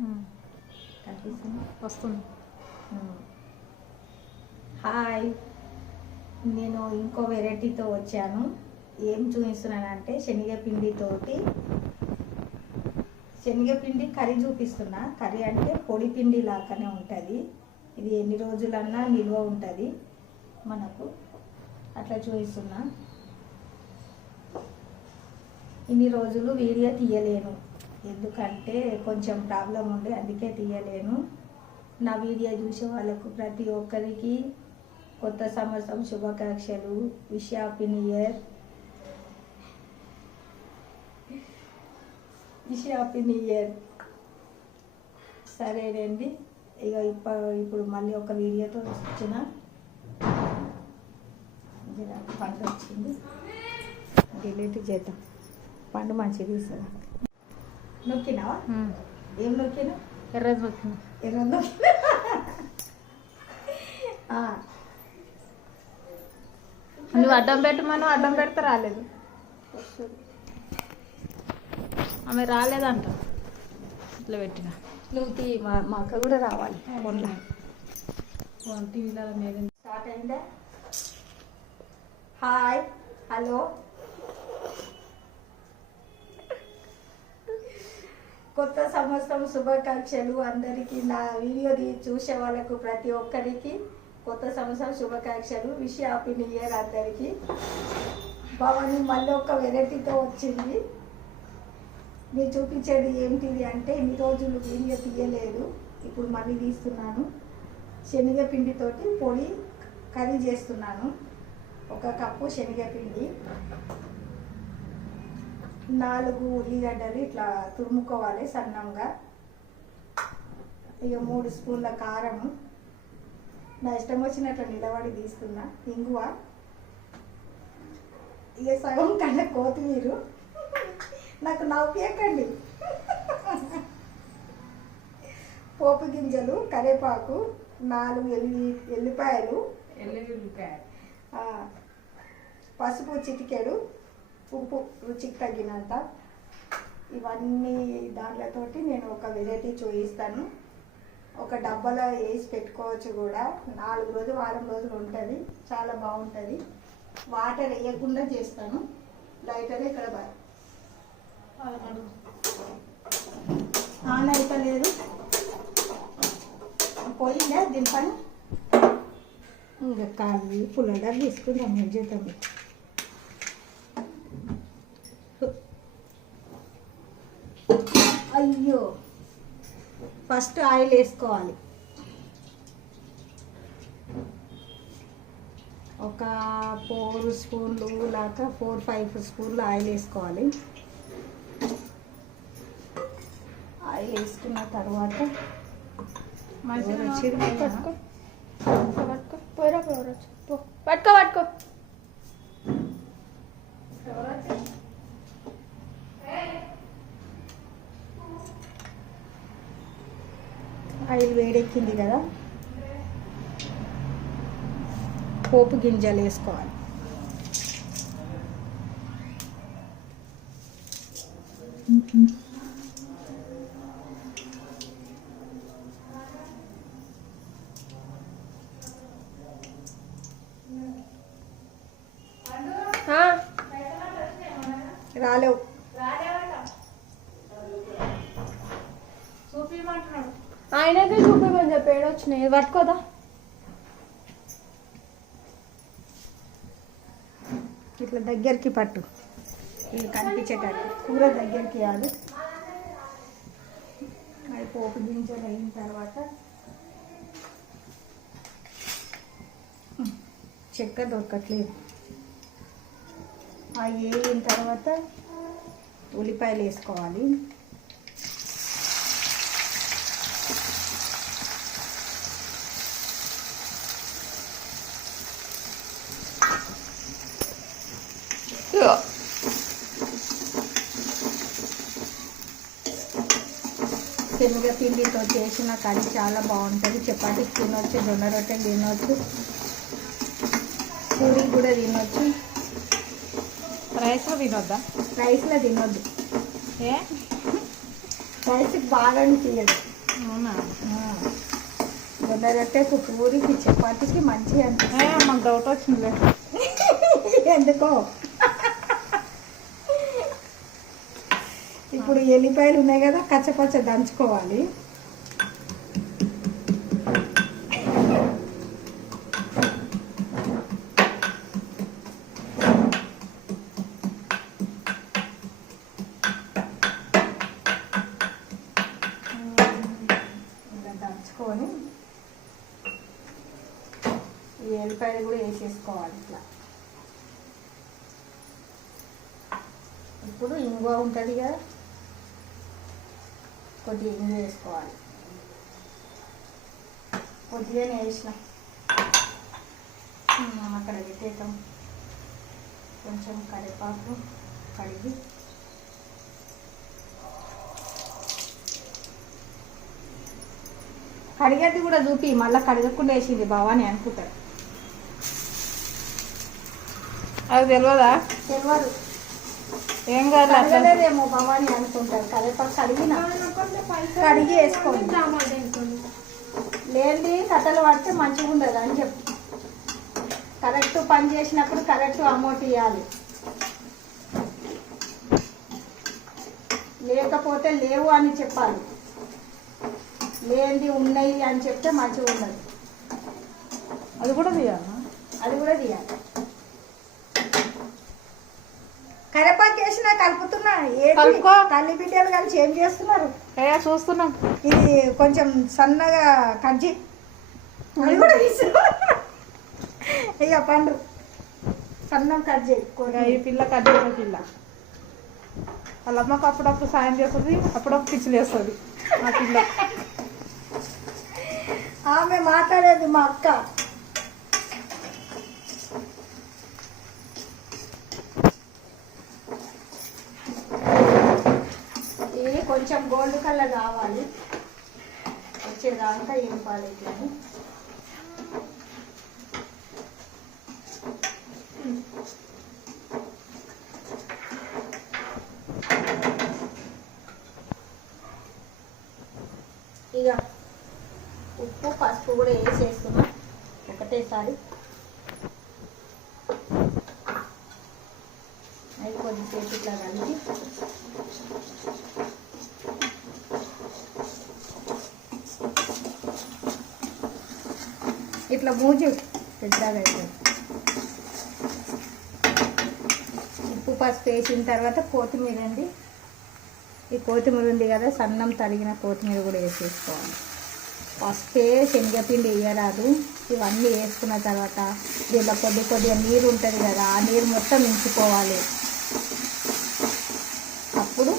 Hmm. వస్తుంది. Hmm. Hi నేను ఇంకో వెరైటీతో వచ్చాను. ఏం చూపిస్తున్నానంటే శనగపిండితోటి శనగపిండి కర్రీ చూపిస్తున్నా. కర్రీ అంటే పొడి పిండి లాగానే ఉంటుంది. ఇది ఎన్ని రోజులన్నా నిల్వ ఉంటుంది మనకు. అట్లా చూపిస్తున్నా. ఇన్ని రోజులు వీడియో తీయలేను. ఎందుకంటే కొంచెం ప్రాబ్లం ఉండే అందుకే తీయలేను. నా వీడియో చూసే వాళ్ళకు ప్రతి ఒక్కరికి కొత్త సంవత్సరం శుభాకాంక్షలు. Wish happy new year. Wish happy new year. సరేనండి. ఇక ఇప్ప ఇప్పుడు మళ్ళీ ఒక వీడియోతో వచ్చిన. పండు పంట వచ్చింది. డిలీట్ చేద్దాం. పండు మంచిగా తీస్తుందా నొక్కినావా? ఏం నొక్కినా? ఎర్రది వచ్చింది ఎర్ర నొక్కినా? ఆ, నువ్వు అడ్డం పెట్టమను అడ్డం పెడితే రాలేదు. ఆమె రాలేదంట. ఇట్లా పెట్టిన. నువ్వు తీ మా మా అక్క కూడా రావాలి ఫోన్లో. టీవీలో స్టార్ట్ అయిందా? Hi hello. కొత్త సంవత్సరం శుభాకాంక్షలు. అందరికీ నా వీడియో చూసే వాళ్ళకు ప్రతి ఒక్కరికి కొత్త సంవత్సరం శుభాకాంక్షలు. విష్ హ్యాపీ న్యూ ఇయర్ అందరికీ. భవాని మళ్ళీ ఒక వెరైటీతో వచ్చింది. నేను చూపించేది ఏంటిది అంటే ఇన్ని రోజులు వీడియో తీయలేదు. ఇప్పుడు మళ్ళీ తీస్తున్నాను. శనగపిండితోటి పొడి కర్రీ చేస్తున్నాను. ఒక కప్పు శనగపిండి. నాలుగు ఉల్లిగడ్డలు ఇట్లా తురుముకోవాలి సన్నంగా. ఇక మూడు స్పూన్ల కారం నా ఇష్టం వచ్చినట్లు నిలబడి తీస్తున్నా ఇంగువ. ఇక సగం కన్నా కొత్తిమీర. నాకు నవ్వుకేకండి పోపు గింజలు కరివేపాకు నాలుగు ఎల్లి ఎల్లిపాయలు. ఆ, పసుపు చిటికెడు. ఉప్పు రుచికి తగినంత ఇవన్నీ దాంట్లతోటి నేను ఒక వెరైటీ చూపిస్తాను. ఒక డబ్బాలో వేసి పెట్టుకోవచ్చు కూడా. నాలుగు రోజులు వారం రోజులు ఉంటుంది. చాలా బాగుంటుంది. వాటర్ వేయకుండా చేస్తాను. లైటర్ ఇక్కడ ఆన్ అయితే లేదు పోయిందా దీని పని ఇంకా కాలు పుల్లడా తీసుకుందాం ఏం చేద్దాం? అయ్యో. ఫస్ట్ ఆయిల్ వేసుకోవాలి. ఒక ఫోర్ స్పూన్లు లాగా ఫోర్ ఫైవ్ స్పూన్లు ఆయిల్ వేసుకోవాలి. ఆయిల్ వేసుకున్న తర్వాత పట్టుకో పట్టుకో పట్టుకో. పట్టుకో కదా? పోపు గింజలు వేసుకోవాలి. రాలేవు. రాలేవు ఆయనకే చూపిమని చెప్పి ఏడొచ్చినాయి పట్టుకోదా? ఇట్లా దగ్గరికి పట్టు. ఇది కనిపించేటట్టు. కూర దగ్గరికి కాదు అది పోపు గింజలు అయిన తర్వాత చెక్క దొరకట్లేదు. అవి వేయిన తర్వాత ఉల్లిపాయలు వేసుకోవాలి. శనగపిండితో చేసిన కర్రీ చాలా బాగుంటుంది. చపాతీకి తినొచ్చు జొన్న రొట్టెలు తినొచ్చు పూరి కూడా తినొచ్చు. రైస్లో తినొద్దా? రైస్లో తినొద్దు. ఏ? రైస్కి బాగా అనిపించదు అవునా? జొన్న రొట్టెకు పూరికి చపాతీకి మంచిగా ఏ, అనిపిస్తుంది. మాకు డౌట్ వచ్చిందిలే. ఎందుకో? ఇప్పుడు ఎల్లిపాయలు ఉన్నాయి కదా కచ్చపచ్చ దంచుకోవాలి. దంచుకొని ఈ ఎల్లిపాయలు కూడా వేసేసుకోవాలి ఇట్లా. ఇప్పుడు ఇంగువ ఉంటుంది కదా కొద్దిగా ఇంగువ వేసుకోవాలి. కొద్దిగానే వేసిన. అక్కడ పెట్టేద్దాం. కొంచెం కరివేపాకు కడిగి. కడిగేది కూడా చూపి మళ్ళీ కడగకుండా వేసింది బావాని అనుకుంటారు అది తెలియదా తెలియదు ఏం కాదు భవాని అనుకుంటారు. కరివేపాకు కడిగిన. కడిగి వేసుకోండి. లేనిది కథలు పడితే మంచిగా ఉండదు అని చెప్పు. కరెక్ట్ పని చేసినప్పుడు కరెక్ట్ అమౌంట్ ఇవ్వాలి లేకపోతే లేవు అని చెప్పాలి. లేనిది ఉన్నాయి అని చెప్తే మంచిగా ఉండదు. అది కూడా తీయాలా? అది కూడా తీయాలి. కలుపుతున్నా. ఏంటి కలుపుకో. తల్లి బిడ్డలు కలిసి ఏం చేస్తున్నారు? ఏ చూస్తున్నాం. ఇది కొంచెం సన్నగా కట్ చేయి. అది కూడా తీసు ఇక పండు. సన్నం కట్ చేయి. ఈ పిల్ల కడ్డీల పిల్ల. వాళ్ళ అమ్మకు అప్పుడప్పుడు సాయం చేస్తుంది అప్పుడప్పుడు పిచ్చిలు వేస్తుంది ఆ పిల్ల. ఆమె మాట్లాడేది మా అక్క ఇది కొంచెం గోల్డ్ కలర్ కావాలి. వచ్చేదాకా ఇంపాలి ఇట్లని ఇక ఉప్పు పసుపు కూడా వేసేస్తున్నా. ఒకటేసారి. అవి కొద్దిసేపు ఇట్లా కలిపి. ఇట్లా మూజు. పెద్దగా అవుతుంది ఉప్పు పసుపు వేసిన తర్వాత కొత్తిమీర అండి. ఈ కొత్తిమీర ఉంది కదా సన్నం తరిగిన కొత్తిమీర కూడా వేసేసుకోవాలి. ఫస్టే శనగపిండి వేయరాదు. ఇవన్నీ వేసుకున్న తర్వాత దీంట్లో కొద్ది కొద్దిగా నీరు ఉంటుంది కదా ఆ నీరు మొత్తం ఇంకిపోవాలి అప్పుడు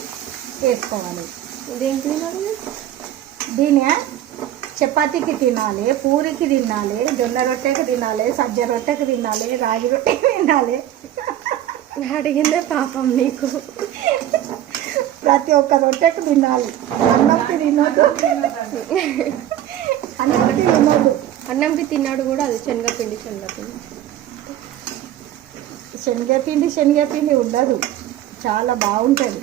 వేసుకోవాలి. ఇదేంటి దీని చపాతీకి తినాలి పూరికి తినాలి జొన్న రొట్టెకి తినాలి సజ్జ రొట్టెకి తినాలి రాగి రొట్టెకి తినాలి. అడిగిందే పాపం నీకు. ప్రతి ఒక్క రొట్టెకి తినాలి. అన్నంకి తినొద్దు. అన్నంకి తినొద్దు. అన్నంకి తిన్నాడు కూడా అది శనగపిండి శనగపిండి. శనగపిండి శనగపిండి ఉండదు. చాలా బాగుంటుంది.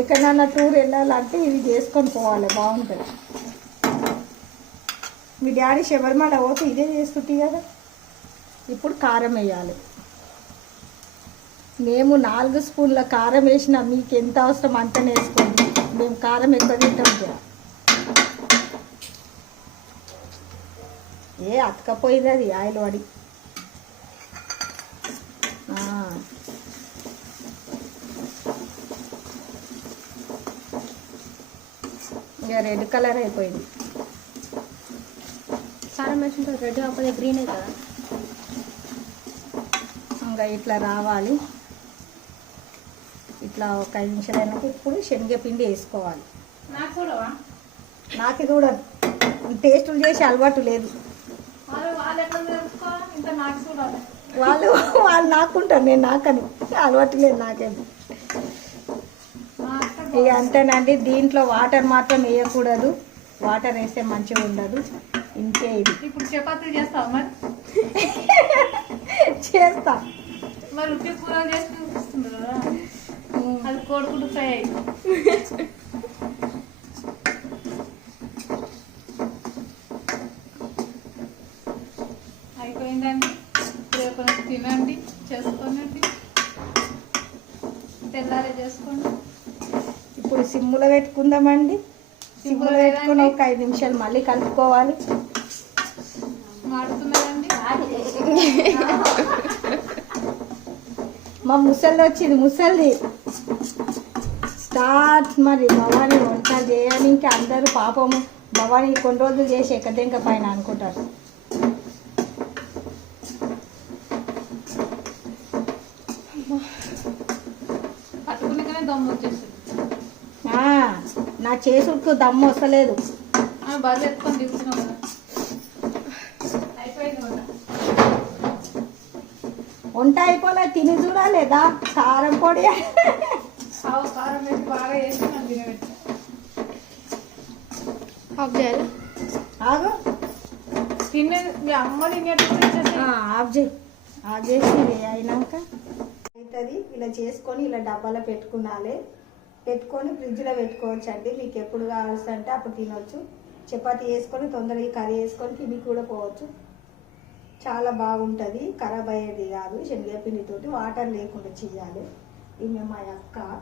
ఎక్కడన్నా టూర్ వెళ్ళాలంటే ఇవి చేసుకొని పోవాలి బాగుంటుంది. మీ డాడీ శబరిమల పోతే ఇదే చేస్తుంది కదా? ఇప్పుడు కారం వేయాలి. మేము నాలుగు స్పూన్ల కారం వేసిన మీకు ఎంత అవసరం అంతనే వేసుకోండి. మేము కారం ఎక్కువ తింటాం కదా ఏ అతకపోయింది అది ఆయిల్ వాడి. ఇక రెడ్ కలర్ అయిపోయింది. కారం వేసిన రెడ్ కాకపోతే గ్రీనే కదా. ఇంకా ఇట్లా రావాలి. ఇట్లా ఒక ఐదు నిమిషాలు అయినాక ఇప్పుడు శనగపిండి వేసుకోవాలి. నాకు కూడా. టేస్టులు చేసి అలవాటు లేదు. వాళ్ళు వాళ్ళు నాకుంటారు నేను నాకని. అలవాటు లేదు నాకేమో ఇక అంతేనండి. దీంట్లో వాటర్ మాత్రం వేయకూడదు. వాటర్ వేస్తే మంచిగా ఉండదు. ఇంకే ఇప్పుడు చపాతీ చేస్తావు మరి? చేస్తా. మరి ఉట్టి కూర అది కోడిగుడ్డు ఫ్రై అయింది. అయిపోయిందండి. రేపు తినండి చేసుకోనండి. తెల్లారే చేసుకోండి. ఇప్పుడు సిమ్ములో పెట్టుకుందామండి. సిమ్ములో పెట్టుకుని ఒక ఐదు నిమిషాలు మళ్ళీ కలుపుకోవాలి. మా ముసలిది వచ్చింది ముసలిది. స్టార్ట్ మరి భవానీ వంట చేయని ఇంకా అందరూ పాపము భవానీ కొన్ని రోజులు చేసి ఎక్కదింక పైన అనుకుంటారు. నా చేసుకు దమ్ము వస్తలేదు. ఆ, బరువు ఎత్తుకొని దిగుతున్నాం కదా అయిపోయింది కూడా వంట అయిపోలే తిని చూడాలేదా కారం పొడి. కారం వేసి బాగా వేసి మనం తినబెట్టాం. ఆఫ్ చేయాలి? ఆగు. తినే మీ అమ్మ తినేటప్పుడు ఆఫ్ చేయి. ఆఫ్ చేసి అయినాక అవుతుంది ఇలా చేసుకొని ఇలా డబ్బాలో పెట్టుకున్నాలి. పెట్టుకొని ఫ్రిడ్జ్లో పెట్టుకోవచ్చు అండి మీకు ఎప్పుడు కావాల్సి అంటే అప్పుడు తినొచ్చు. చపాతీ వేసుకొని తొందరగా కర్రీ వేసుకొని తిని కూడా పోవచ్చు. చాలా బాగుంటుంది. ఖరాబ్ అయ్యేది కాదు. శనగపిండితోటి వాటర్ లేకుండా చేయాలి. ఈమె మా అక్క.